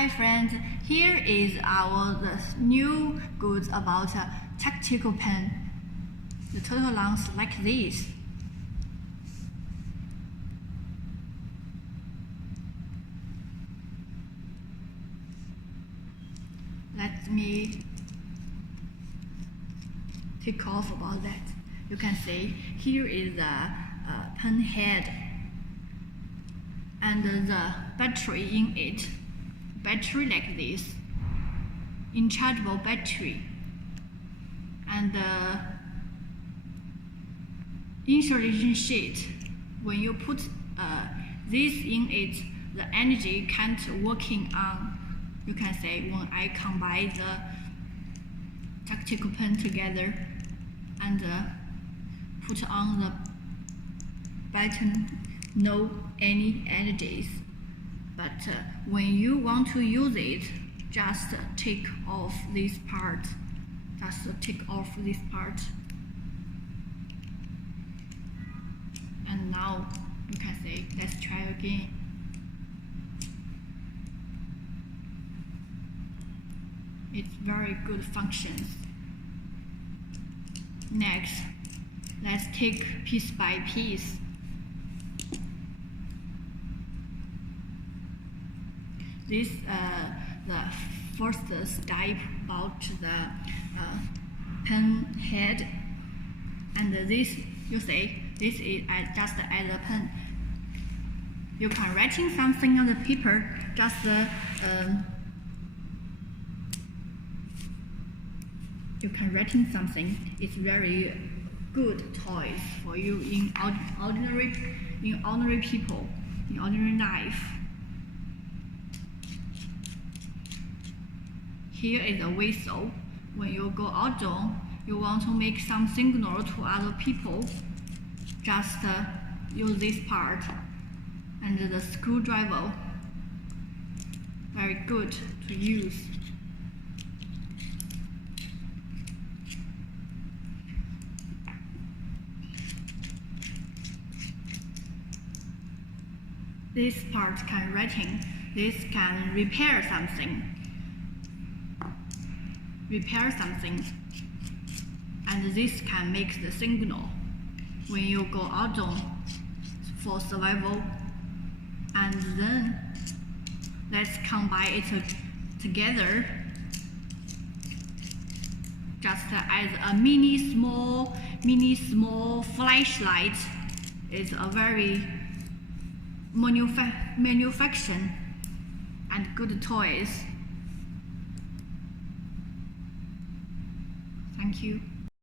Hi friends, here is the new goods about a tactical pen. The total length like this. Let me take off about that. You can see here is the pen head and the battery in it. Battery like this, rechargeable battery, and the insulation sheet. When you put this in it, the energy can't working on. You can say when I combine the tactical pen together and put on the button, no any energies. But when you want to use it, just take off this part. Just take off this part. And now you can say, let's try again. It's very good functions. Next, let's take piece by piece. This the first step about the pen head, and this you see this is just as a pen. You can writing something on the paper. Just you can writing something. It's very good toys for you in ordinary people in ordinary life. Here is a whistle. When you go outdoor, you want to make some signal to other people, just use this part. And the screwdriver, very good to use. This part can writing, this can repair something, and this can make the signal when you go outdoor for survival. And then let's combine it together just as a mini small flashlight. Is a very manufactured and good toys. Thank you.